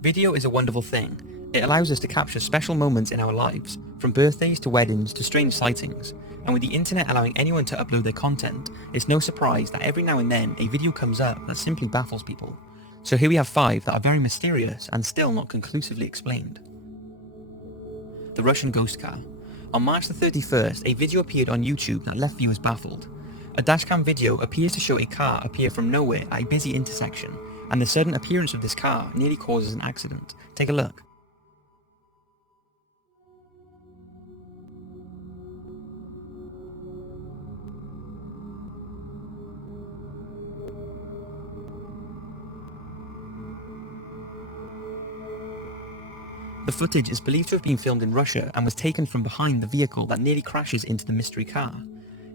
Video is a wonderful thing. It allows us to capture special moments in our lives, from birthdays to weddings to strange sightings, and with the internet allowing anyone to upload their content, it's no surprise that every now and then a video comes up that simply baffles people. So here we have 5 that are very mysterious and still not conclusively explained. The Russian ghost car. On March the 31st, a video appeared on YouTube that left viewers baffled. A dashcam video appears to show a car appear from nowhere at a busy intersection, and the sudden appearance of this car nearly causes an accident. Take a look. The footage is believed to have been filmed in Russia and was taken from behind the vehicle that nearly crashes into the mystery car.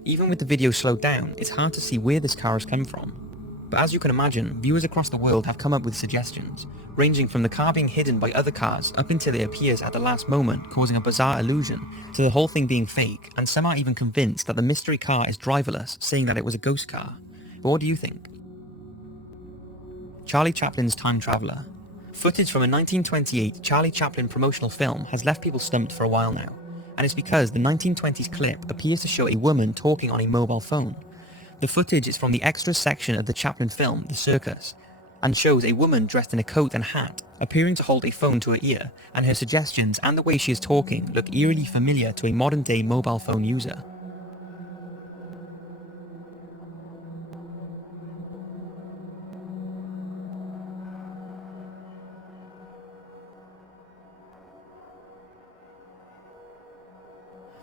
Even with the video slowed down, it's hard to see where this car has come from. But as you can imagine, viewers across the world have come up with suggestions, ranging from the car being hidden by other cars up until it appears at the last moment, causing a bizarre illusion, to the whole thing being fake, and some are even convinced that the mystery car is driverless, saying that it was a ghost car. But what do you think? Charlie Chaplin's Time Traveller. Footage from a 1928 Charlie Chaplin promotional film has left people stumped for a while now, and it's because the 1920s clip appears to show a woman talking on a mobile phone. The footage is from the extras section of the Chaplin film, The Circus, and shows a woman dressed in a coat and hat, appearing to hold a phone to her ear, and her suggestions and the way she is talking look eerily familiar to a modern-day mobile phone user.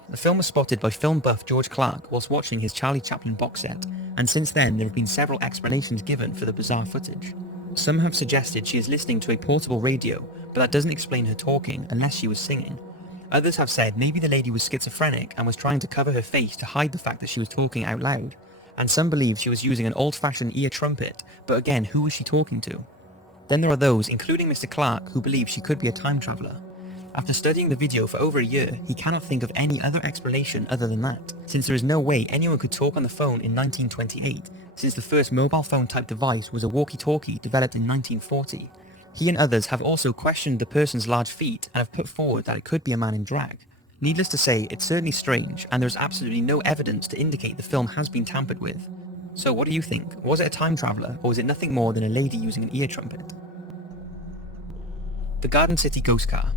The film was spotted by film buff George Clark whilst watching his Charlie Chaplin box set, and since then there have been several explanations given for the bizarre footage. Some have suggested she is listening to a portable radio, but that doesn't explain her talking unless she was singing. Others have said maybe the lady was schizophrenic and was trying to cover her face to hide the fact that she was talking out loud. And some believe she was using an old-fashioned ear trumpet, but again, who was she talking to? Then there are those, including Mr. Clark, who believe she could be a time traveller. After studying the video for over a year, he cannot think of any other explanation other than that, since there is no way anyone could talk on the phone in 1928, since the first mobile phone type device was a walkie-talkie developed in 1940. He and others have also questioned the person's large feet and have put forward that it could be a man in drag. Needless to say, it's certainly strange, and there is absolutely no evidence to indicate the film has been tampered with. So what do you think? Was it a time traveller, or was it nothing more than a lady using an ear trumpet? The Garden City Ghost Car.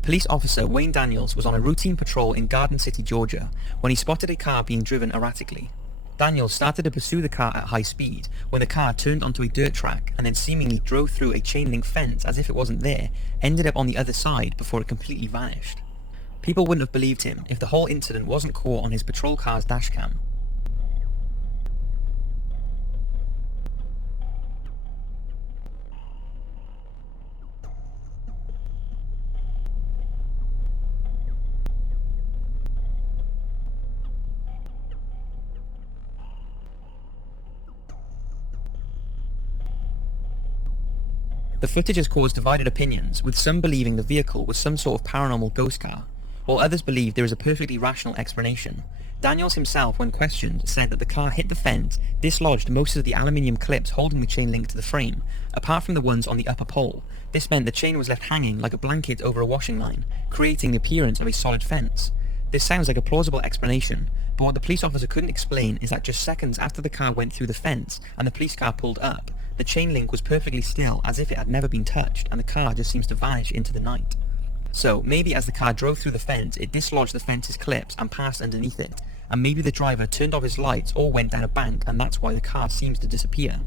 Police officer Wayne Daniels was on a routine patrol in Garden City, Georgia, when he spotted a car being driven erratically. Daniels started to pursue the car at high speed when the car turned onto a dirt track and then seemingly drove through a chain link fence as if it wasn't there, ended up on the other side before it completely vanished. People wouldn't have believed him if the whole incident wasn't caught on his patrol car's dashcam. The footage has caused divided opinions, with some believing the vehicle was some sort of paranormal ghost car, while others believe there is a perfectly rational explanation. Daniels himself, when questioned, said that the car hit the fence, dislodged most of the aluminium clips holding the chain link to the frame, apart from the ones on the upper pole. This meant the chain was left hanging like a blanket over a washing line, creating the appearance of a solid fence. This sounds like a plausible explanation, but what the police officer couldn't explain is that just seconds after the car went through the fence and the police car pulled up, the chain link was perfectly still as if it had never been touched, and the car just seems to vanish into the night. So maybe as the car drove through the fence, it dislodged the fence's clips and passed underneath it, and maybe the driver turned off his lights or went down a bank, and that's why the car seems to disappear.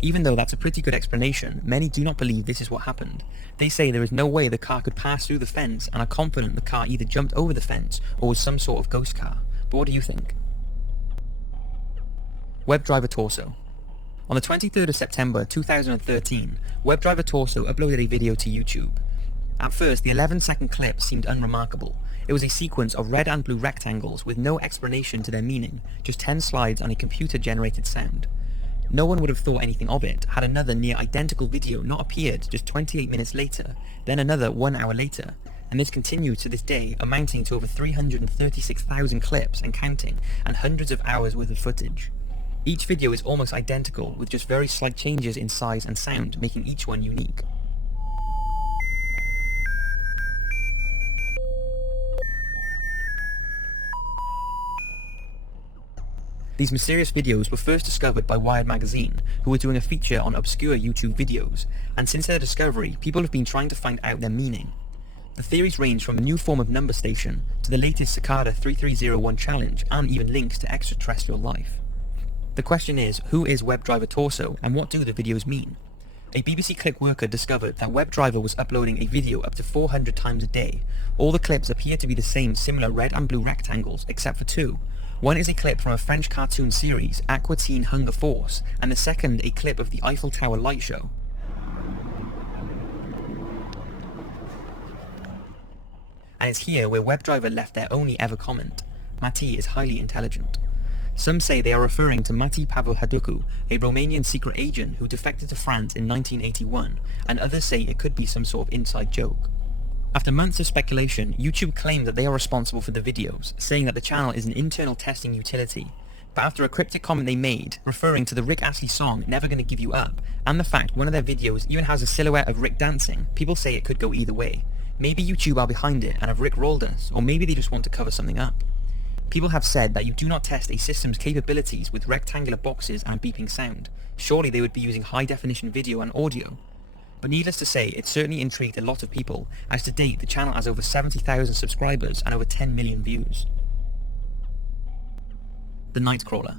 Even though that's a pretty good explanation, many do not believe this is what happened. They say there is no way the car could pass through the fence and are confident the car either jumped over the fence or was some sort of ghost car. But what do you think? WebdriverTorso. On the 23rd of September 2013, WebdriverTorso uploaded a video to YouTube. At first, the 11-second clip seemed unremarkable. It was a sequence of red and blue rectangles with no explanation to their meaning, just 10 slides on a computer-generated sound. No one would have thought anything of it had another near-identical video not appeared just 28 minutes later, then another 1 hour later, and this continued to this day, amounting to over 336,000 clips and counting, and hundreds of hours worth of footage. Each video is almost identical, with just very slight changes in size and sound, making each one unique. These mysterious videos were first discovered by Wired magazine, who were doing a feature on obscure YouTube videos, and since their discovery, people have been trying to find out their meaning. The theories range from a new form of number station to the latest Cicada 3301 challenge, and even links to extraterrestrial life. The question is, who is WebdriverTorso, and what do the videos mean? A BBC Click worker discovered that WebDriver was uploading a video up to 400 times a day. All the clips appear to be the same similar red and blue rectangles, except for two. One is a clip from a French cartoon series, Aqua Teen Hunger Force, and the second a clip of the Eiffel Tower light show. And it's here where WebDriver left their only ever comment. Mati is highly intelligent. Some say they are referring to Mati Pavlohaducu, a Romanian secret agent who defected to France in 1981, and others say it could be some sort of inside joke. After months of speculation, YouTube claimed that they are responsible for the videos, saying that the channel is an internal testing utility. But after a cryptic comment they made, referring to the Rick Astley song Never Gonna Give You Up, and the fact one of their videos even has a silhouette of Rick dancing, people say it could go either way. Maybe YouTube are behind it and have Rick rolled us, or maybe they just want to cover something up. People have said that you do not test a system's capabilities with rectangular boxes and beeping sound. Surely they would be using high-definition video and audio. But needless to say, it certainly intrigued a lot of people, as to date the channel has over 70,000 subscribers and over 10 million views. The Nightcrawler.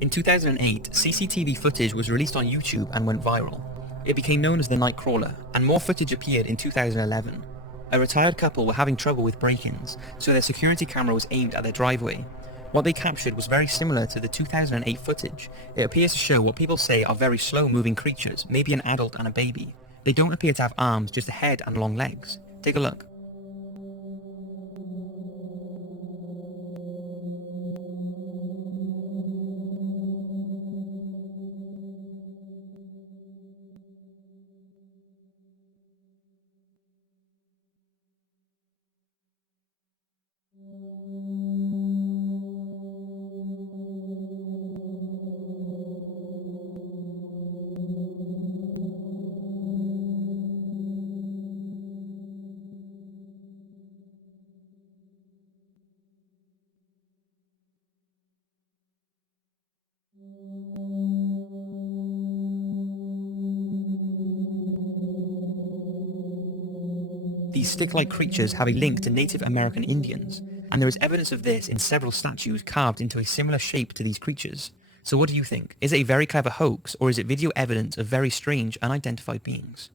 In 2008, CCTV footage was released on YouTube and went viral. It became known as the Nightcrawler, and more footage appeared in 2011. A retired couple were having trouble with break-ins, so their security camera was aimed at their driveway. What they captured was very similar to the 2008 footage. It appears to show what people say are very slow-moving creatures, maybe an adult and a baby. They don't appear to have arms, just a head and long legs. Take a look. These stick-like creatures have a link to Native American Indians, and there is evidence of this in several statues carved into a similar shape to these creatures. So what do you think? Is it a very clever hoax, or is it video evidence of very strange, unidentified beings?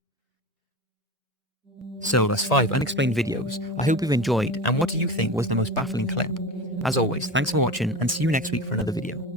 So that's 5 unexplained videos. I hope you've enjoyed, and what do you think was the most baffling clip? As always, thanks for watching, and see you next week for another video.